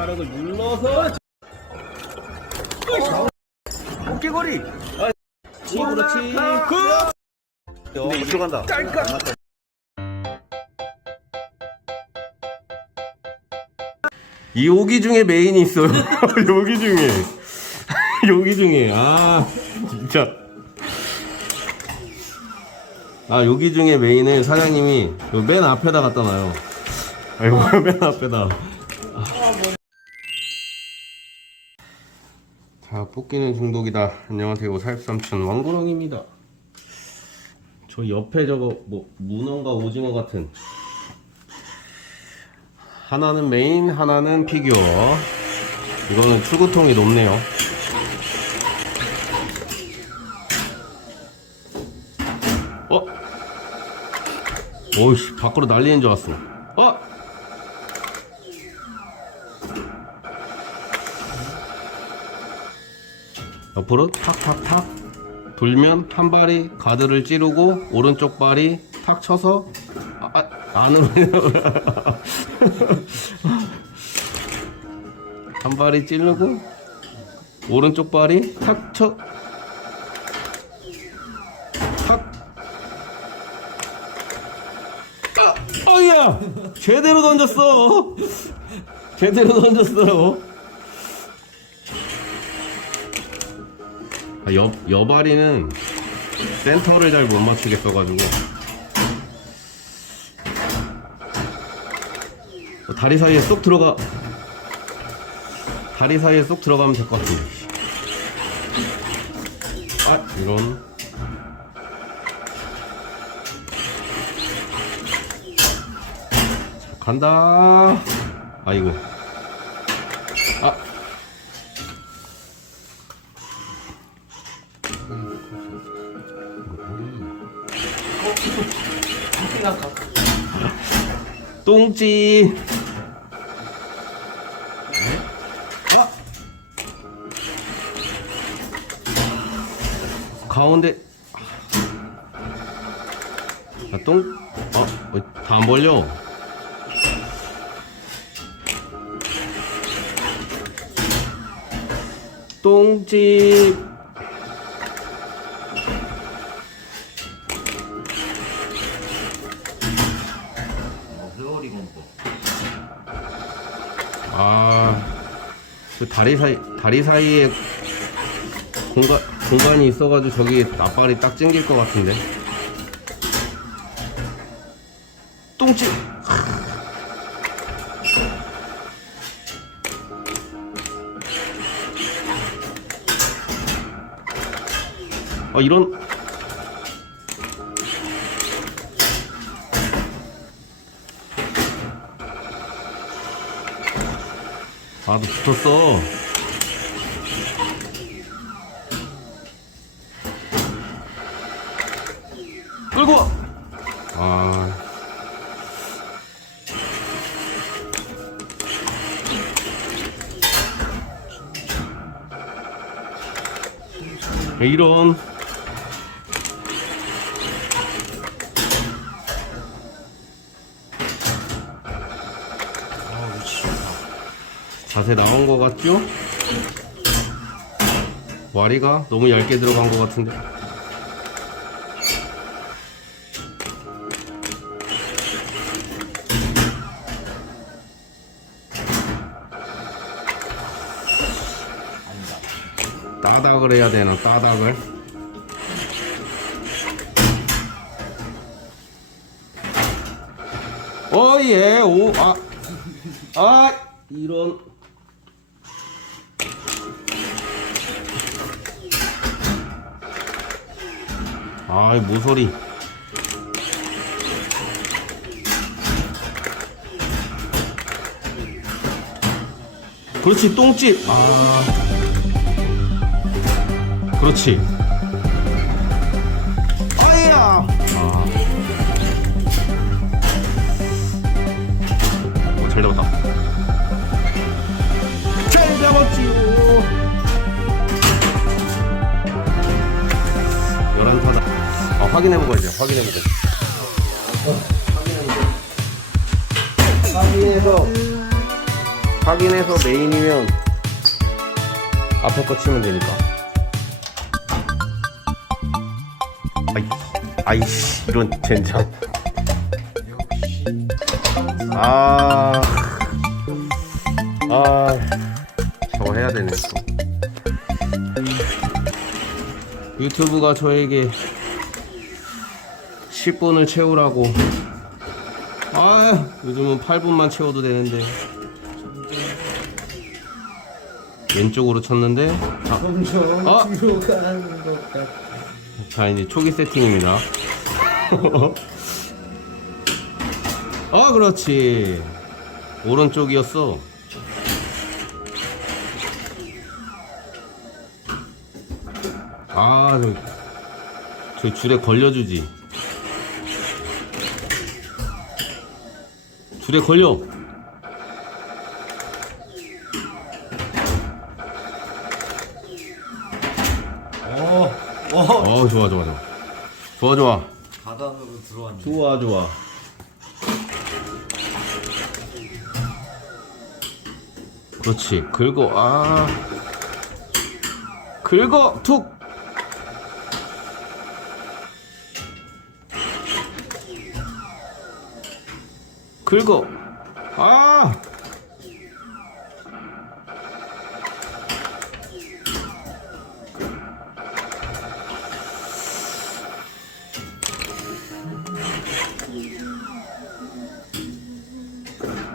화력을 눌러서 어깨거리. 치 그렇지 그 근데 이 들어간다. 이 여기 중에 메인이 있어요. 여기 중에. 여기 중에. 아, 진짜. 아, 여기 중에 메인을 사장님이 요맨 앞에다 갖다 놔요. 아이고, 맨 앞에다. 자, 뽑기는 중독이다. 안녕하세요. 사육삼촌 왕구렁입니다. 저 옆에 저거 뭐 문어인가 오징어 같은 하나는 메인, 하나는 피규어. 이거는 출구통이 높네요. 어? 오이씨, 밖으로 날리는 줄 알았어. 어? 옆으로 탁탁탁 돌면 한 발이 가드를 찌르고 오른쪽 발이 탁 쳐서 아, 아, 안으로 한 발이 찌르고 오른쪽 발이 탁 쳐. 탁. 아, 어이야! 제대로 던졌어. 제대로 던졌어요. 아, 옆 여발이는 센터를 잘 못 맞추겠어가지고 어, 다리 사이에 쏙 들어가 다리 사이에 쏙 들어가면 될 것 같은데. 아, 이런. 자, 간다. 아이고. 똥찌. 가운데 아, 똥? 어? 다안 벌려 똥집 다리 사이 다리 사이에 공간 공간이 있어가지고 저기 앞발이 딱 찡길 것 같은데. 똥집. 아 이런. 아, 너 붙었어. 끌고 와. 아. 이런 자세 나온 것 같죠? 와리가 너무 얇게 들어간 것 같은데. 따닥을 해야 되나 따닥을? 어예 오아. 아. 이런 아 이 모서리. 그렇지 똥집. 아. 그렇지. 확인해 먹어야지. 확인해 먹어. 확인해 먹어. 확인해서 확인해서 메인이면 앞에 거 치면 되니까. 아이, 아이씨, 이런 젠장. 아, 아, 저거 해야 되네. 또. 유튜브가 저에게 10분을 채우라고. 아, 요즘은 8분만 채워도 되는데. 왼쪽으로 쳤는데. 아, 점점 아! 들어가는 것 같아. 자 이제 초기 세팅입니다 아 그렇지 오른쪽이었어 아 저 저 줄에 걸려주지 줄에 걸려. 어, 어, 어 좋아 좋아 좋아. 좋아 좋아. 바닥으로 들어왔네. 좋아 좋아. 그렇지. 긁어. 아. 긁어. 툭 긁어. 아.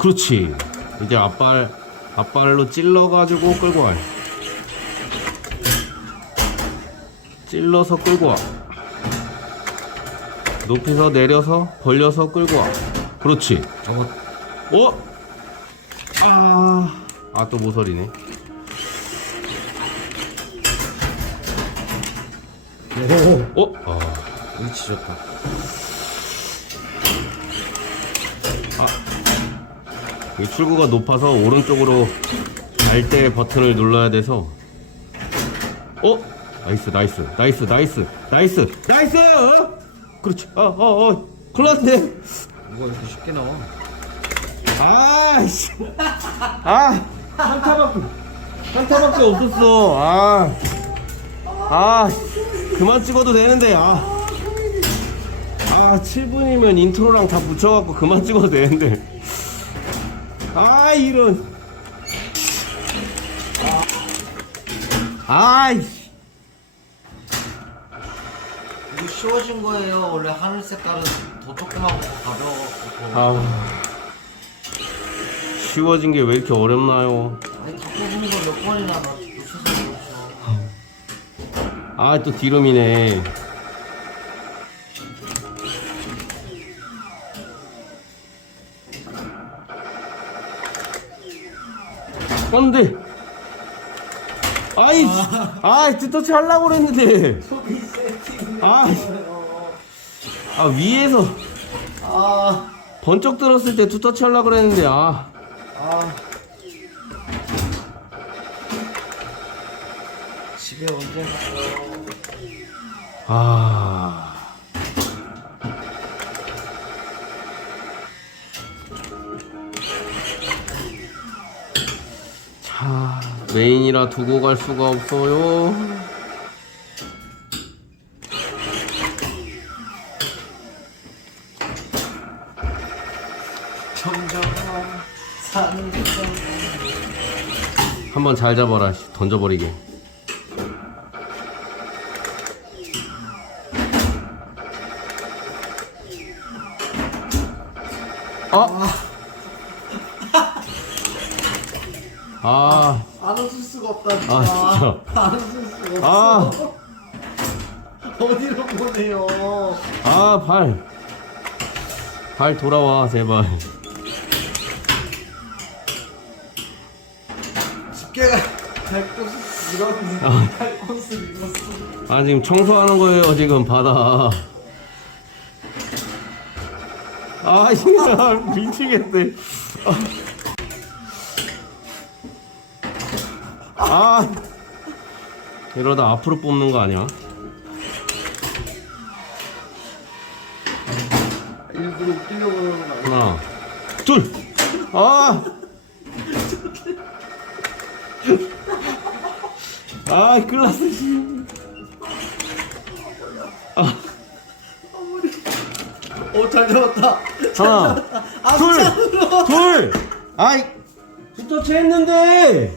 그렇지. 이제 앞발 앞발로 찔러가지고 끌고 와. 찔러서 끌고 와. 높이서 내려서 벌려서 끌고 와 그렇지 어, 어? 아, 아 또 모서리네. 오, 어? 아, 위치 좋다. 이 출구가 높아서 오른쪽으로 갈 때 버튼을 눌러야 돼서. 어? 나이스, 나이스, 나이스, 나이스, 나이스, 나이스! 그렇지. 어, 어, 어. 큰일 났네. 뭐가 이렇게 쉽게 나와? 아이씨. 아, 한 타밖에, 한 타밖에 없었어. 아. 아, 그만 찍어도 되는데, 아. 아, 7분이면 인트로랑 다 붙여갖고 그만 찍어도 되는데. 아, 이런. 아이씨. 이거 쉬워진 거예요. 원래 하늘 색깔은 더 조그맣고 가벼워갖고 더- 아. 쉬워진 게 왜 이렇게 어렵나요? 아니 다 뽑는 걸 몇 번이나 나 놓쳐서 그렇죠. 아, 또 디름이네. 안 돼. 아이, 아, 뒤터치 하려고 그랬는데. 아, 아, 위에서 아, 번쩍 들었을 때 투터치 하려고 그랬는데, 아. 아. 집에 언제 가요? 아. 자, 메인이라 두고 갈 수가 없어요. 한번 잘 잡아라. 씨. 던져버리게. 아. 아. 안 웃을 수가 없다 진짜. 아, 진짜. 안 웃을 수가 아. 없어. 어디로 보내요? 아, 발. 발 돌아와, 제발. 집게가 갈 곳을 잃었는데 아. 아, 지금 청소하는 거예요, 지금, 바다. 아, 이거 미치겠네. 아. 이러다 앞으로 뽑는 거 아니야? 일부러 웃기려고 그러는 거 아니야? 하나, 둘. 아. 아, 큰일 났어, 씨. 오잘 잡았다 하나, 아, 둘, 진짜 둘. 아이, 스터치 했는데.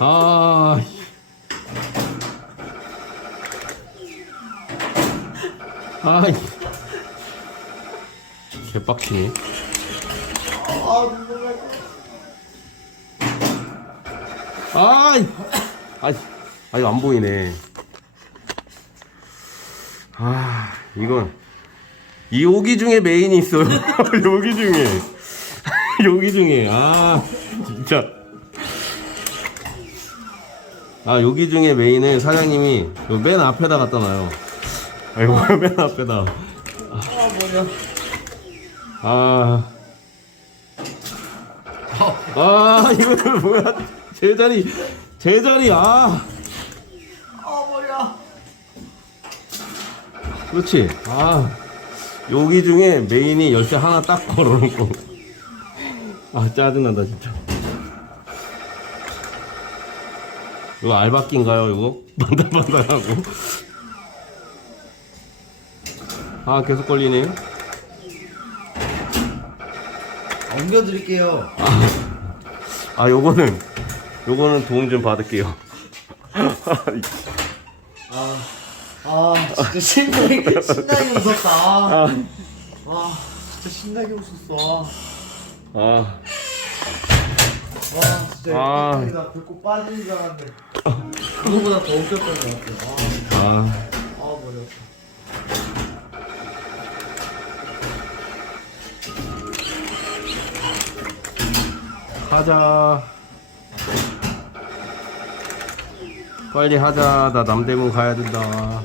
아, 아이. 개빡치네. 아 눈물 날 거. 아이, 아이, 아, 이거 안 보이네. 아, 이건, 이 여기 중에 메인이 있어요. 여기 중에. 여기 중에. 아, 진짜. 아, 여기 중에 메인을 사장님이 요맨 앞에다 갖다 놔요. 아, 이거 맨 앞에다. 아 뭐냐 아. 아, 이거는 뭐야. 제자리, 제자리, 아. 아 머리야 그렇지. 아, 여기 중에 메인이 열쇠 하나 딱 걸어놓고. 아, 짜증난다, 진짜. 이거 알바끼인가요, 이거? 반달반달하고. 아, 계속 걸리네요. 옮겨드릴게요 아, 요거는, 요거는 도움 좀 받을게요. 아 진짜 신나게 신나게 웃었다. 아, 아, 아 진짜 신나게 웃었어. 아, 와 진짜 아. 나 배꼽 빠지는 줄 알았는데. 그거보다 더 웃겼던 것 같아 아, 아. 아 머리 아파. 하자. 빨리 하자. 나 남대문 가야 된다.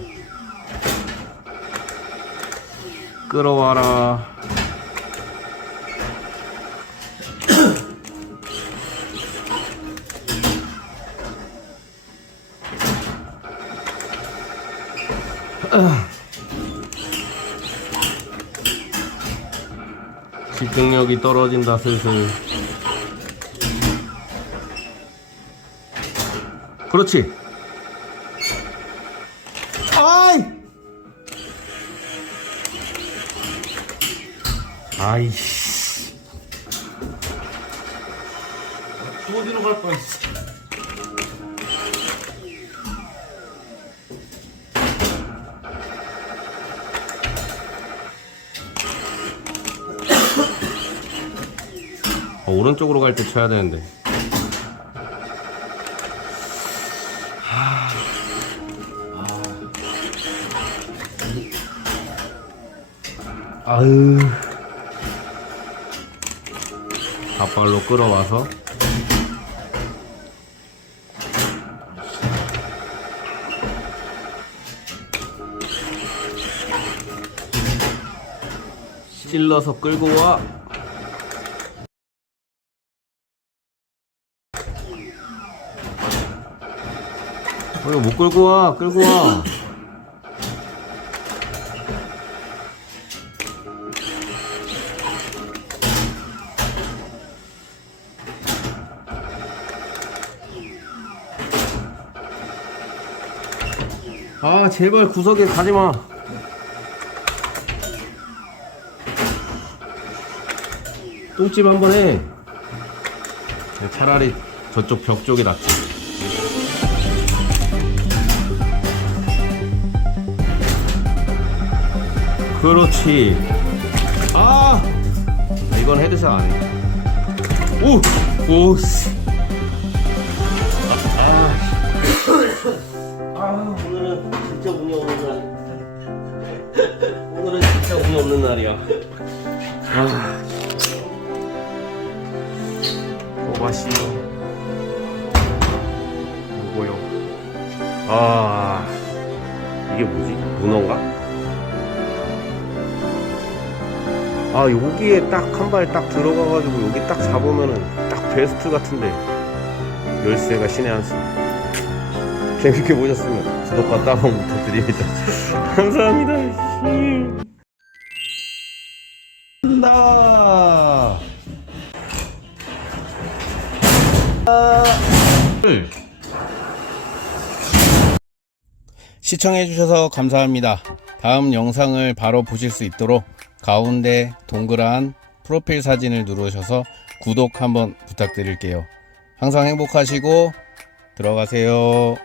끌어와라. 집중력이 떨어진다 슬슬. 그렇지. 아이씨. 어디로 갈 뻔했어 어, 오른쪽으로 갈 때 쳐야 되는데. 아유. 앞발로 끌어와서. 찔러서 끌고 와. 어, 이거 못 끌고 와, 끌고 와. 제발 구석에 가지 마. 똥집 한 번 해. 차라리 저쪽 벽 쪽이 낫지. 그렇지. 아! 이건 헤드샷 아니야. 오! 오, 운이 없는 날이야. 아. 오바시요. 요거요. 아, 이게 뭐지? 문어인가? 아 여기에 딱 한 발 딱 들어가가지고 여기 딱 잡으면은 딱 베스트 같은데 열쇠가 신의 한 수 재밌게 보셨으면 구독과 따봉 부탁드립니다 감사합니다 나 시청해주셔서 감사합니다. 다음 영상을 바로 보실 수 있도록 가운데 동그란 프로필 사진을 누르셔서 구독 한번 부탁드릴게요. 항상 행복하시고 들어가세요.